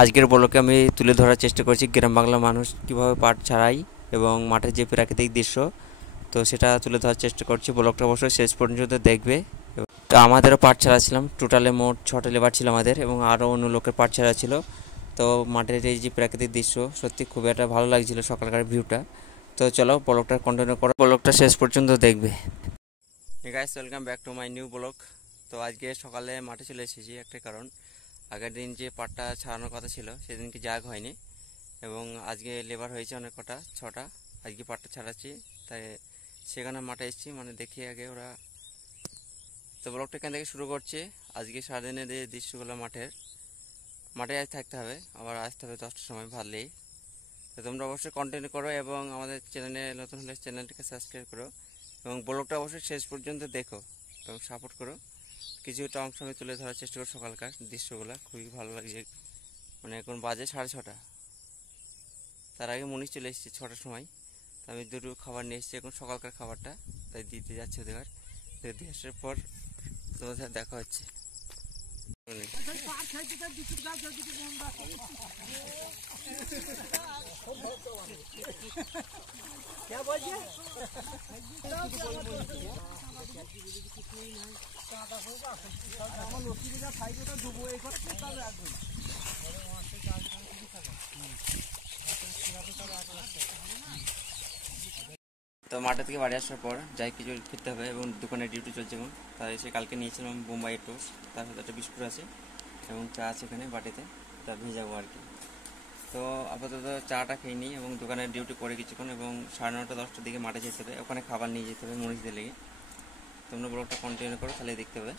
আজকের ব্লগে আমি তুলে ধরার চেষ্টা করছি গ্রাম বাংলার মানুষ কীভাবে পাট ছাড়ায় এবং মাঠের যে প্রাকৃতিক দৃশ্য, তো সেটা তুলে ধরার চেষ্টা করছি। ব্লগটা অবশ্যই শেষ পর্যন্ত দেখবে। তো আমাদেরও পাট ছাড়া ছিলাম, টোটালে মোট 6টা লেবার ছিল আমাদের এবং আরও অন্য লোকের পাট ছাড়া ছিল। তো মাঠের এই যে প্রাকৃতিক দৃশ্য সত্যি খুব একটা ভালো লাগছিল, সকালকার ভিউটা। তো চলো ব্লগটা কন্টিনিউ করো, ব্লগটা শেষ পর্যন্ত দেখবে। Guys, welcome back to my new blog. তো আজকে সকালে মাঠে চলে এসেছি একটা কারণ, আগের দিন যে পাটটা ছাড়ানোর কথা ছিল সেদিনকে জাগ হয়নি এবং আজকে লেবার হয়েছে অনেক কটা, 6টা। আজকে পাটটা ছাড়াচ্ছি, তাই সেখানে মাঠে এসেছি, মানে দেখি আগে ওরা। তো ব্লগটা এখান থেকে শুরু করছি। আজকে সারাদিনের যে দৃশ্যগুলো মাঠে আজ থাকতে হবে, আবার আসতে হবে 10টার সময় ভাবলেই। তো তোমরা অবশ্যই কন্টিনিউ করো এবং আমাদের চ্যানেলে নতুন হলে চ্যানেলটিকে সাবস্ক্রাইব করো এবং ব্লগটা অবশ্যই শেষ পর্যন্ত দেখো এবং সাপোর্ট করো। কিছুটা অংশ আমি তুলে ধরার চেষ্টা করি, সকালকার দৃশ্যগুলো খুবই ভালো লাগছে। মানে এখন বাজে 6:30, তার আগে মনীষ চলে এসেছি 6টার সময়। তো আমি দুটো খাবার নিয়ে এসেছি এখন, সকালকার খাবারটা তাই দিতে যাচ্ছি ওদের। দিয়ে আসার পর তোমাদের সাথে দেখা হচ্ছে। তো মাঠে থেকে বাড়ি আসার পর যাই কিছু খেতে হবে এবং দোকানে ডিউটি চলছে এখন। তাই এসে কালকে নিয়েছিলাম বোম্বাই টোস্ট, তার সাথে একটা বিস্কুট আছে এবং চা আছে এখানে বাটিতে, তা ভেজাবো আর কি। তো আপাতত চাটা খেয়ে নিই এবং দোকানে ডিউটি করে কিছুক্ষণ এবং 9:30 10টার দিকে মাঠে যেতে হবে, ওখানে খাবার নিয়ে যেতে হবে মনীষদের লেগে। তোমরা ব্লগটা কন্টিনিউ করো, তাহলে দেখতে হবে।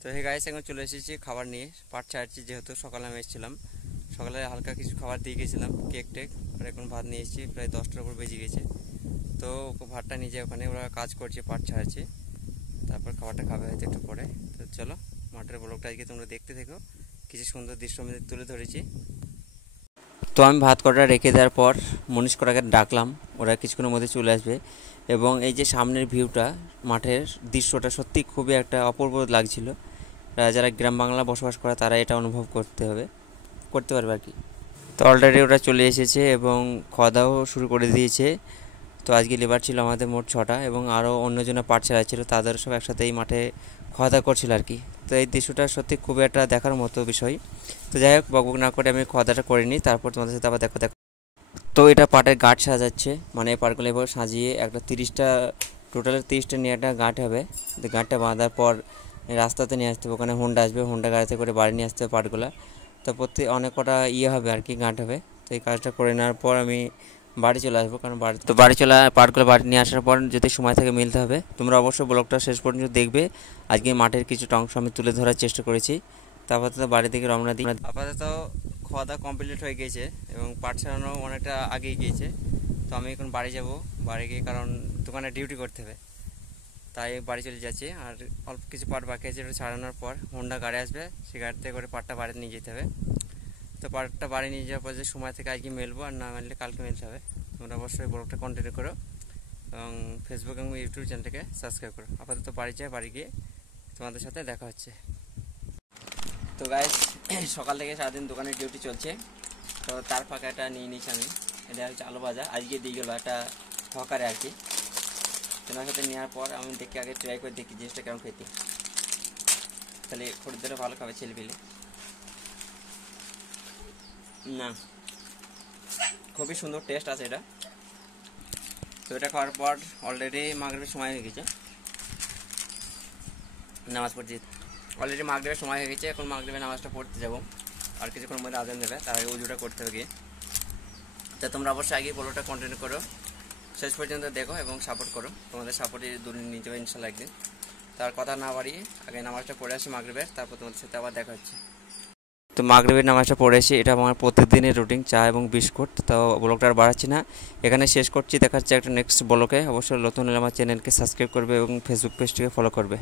তো হে গাইস, এখন চলে এসেছি খাবার নিয়ে, পাট ছাড়ছি যেহেতু সকালে আমি এসেছিলাম। সকালে হালকা কিছু খাবার দিয়ে গেছিলাম, কেক টেক, আর এখন ভাত নিয়ে এসেছি, প্রায় 10টার উপর বেজে গেছে। তো ভাতটা নিজে ওখানে ওরা কাজ করছে, পাট ছাড়ছে, তারপর খাবারটা খাবে হয়তো একটু পরে। তো চলো মাঠের ব্লগটা আজকে তোমরা দেখতে থেকো, কিছু সুন্দর দৃশ্য আমি তুলে ধরেছি। তো আমি ভাত কটা রেখে দেওয়ার পর মনীষ কটাকে ডাকলাম, ওরা কিছুক্ষণের মধ্যে চলে আসবে। এবং এই যে সামনের ভিউটা, মাঠের দৃশ্যটা সত্যি খুবই একটা অপূর্ব লাগছিল। যারা গ্রাম বাংলা বসবাস করে তারা এটা অনুভব করতে পারবে আর কি। তো অলরেডি ওরা চলে এসেছে এবং খাওয়া দাওয়া শুরু করে দিয়েছে। তো আজকে লেবার ছিল আমাদের মোট 6টা এবং আরও অন্যজনের পাট ছাড়া ছিল, তাদের সব একসাথে এই মাঠে খাওয়া দাওয়া করছিল আর কি। তো এই দৃশ্যটা সত্যি খুব একটা দেখার মতো বিষয়। তো যাই হোক, বকবক না করে আমি খাওয়া দাওয়াটা করে নিই, তারপর তোমাদের সাথে আবার দেখো। তো এটা পাটের গাঁট সাজাচ্ছে, মানে এই পাটগুলো এবার সাজিয়ে একটা 30টা, টোটালের 30টা নিয়ে একটা গাঁট হবে। তো গাঁটটা বাঁধার পর রাস্তাতে নিয়ে আসতে হবে, ওখানে হোন্ডা আসবে, হোন্ডা গাড়িতে করে বাড়ি নিয়ে আসতে হবে পাটগুলো। তো অনেক কটা হবে আর কি, গাঁট হবে। তো এই কাজটা করে নেওয়ার পর আমি বাড়ি চলে আসবো, কারণ বাড়ি চলে পাটগুলো বাড়ি নিয়ে আসার পর যদি সময় থাকে মিলতে হবে। তোমরা অবশ্যই ব্লগটা শেষ পর্যন্ত দেখবে। আজকে মাঠের কিছুটা অংশ আমি তুলে ধরার চেষ্টা করেছি। তো আপাতত বাড়ি থেকে রওনা দিই। আপাতত খাওয়া দাওয়া কমপ্লিট হয়ে গিয়েছে এবং পাট ছাড়ানো অনেকটা আগেই গিয়েছে। তো আমি এখন বাড়ি যাব, বাড়ি গিয়ে কারণ দোকানে ডিউটি করতে হবে, তাই বাড়ি চলে যাচ্ছি। আর অল্প কিছু পাট বাকি আছে, এটা ছাড়ানোর পর হোন্ডা গাড়ি আসবে, সেই গাড়িতে করে পাটটা বাড়িতে নিয়ে যেতে হবে। তো পাটটা বাড়ি নিয়ে যাওয়ার পর যে সময় থেকে আজকে মেলবো, আর না মেললে কালকে মেলতে হবে। তোমরা অবশ্যই ব্লগটা কন্টিনিউ করো এবং ফেসবুক এবং ইউটিউব চ্যানেলটাকে সাবস্ক্রাইব করো। আপাতত বাড়ি যাই, বাড়ি গিয়ে তোমাদের সাথে দেখা হচ্ছে। তো গাইস, সকাল থেকে সারাদিন দোকানের ডিউটি চলছে, তো তার ফাঁকা একটা নিয়ে নিচ্ছি আমি। এটা হচ্ছে আলু ভাজা, আজকে দিয়ে গেলো একটা হকারে আর কি। তোমার সাথে নেওয়ার পর আমি দেখি, আগে ট্রাই করে দেখি জিনিসটা কেমন খেতে, তাহলে খরিদ্দারও ভালো খাবে, ছেলেপিলে না। খুবই সুন্দর টেস্ট আছে এটা। তো এটা খাওয়ার পর অলরেডি মাগরিবের সময় হয়ে গেছে, নামাজ পড়ছি। অলরেডি মাগরিবের সময় হয়ে গেছে, এখন মাগরিবের নামাজটা পড়তে যাবো, আর কিছুক্ষণের মধ্যে আজান দেবে, তার আগে উজুটা করতে হবে গিয়ে। তো তোমরা অবশ্যই আগে ব্লগটা কন্টিনিউ করো, শেষ পর্যন্ত দেখো এবং সাপোর্ট করো। তোমাদের সাপোর্টে দূরে নিয়ে যাবে ইনশাল্লাহ একদিন। তার কথা না বাড়িয়ে আগে নামাজটা পড়ে আসি মাগরিবের, তারপর তোমাদের সাথে আবার দেখা হচ্ছে। তো মাগরিবের নামাজটা পড়ে এসে, এটা আমার প্রতিদিনের রুটিন, চা এবং বিস্কুট। তো ব্লগটা আর বাড়াচ্ছি না, এখানে শেষ করছি। দেখাচ্ছি একটা নেক্সট ব্লগে। অবশ্যই নতুন হলে আমার চ্যানেলকে সাবস্ক্রাইব করবে এবং ফেসবুক পেজটিকে ফলো করবে।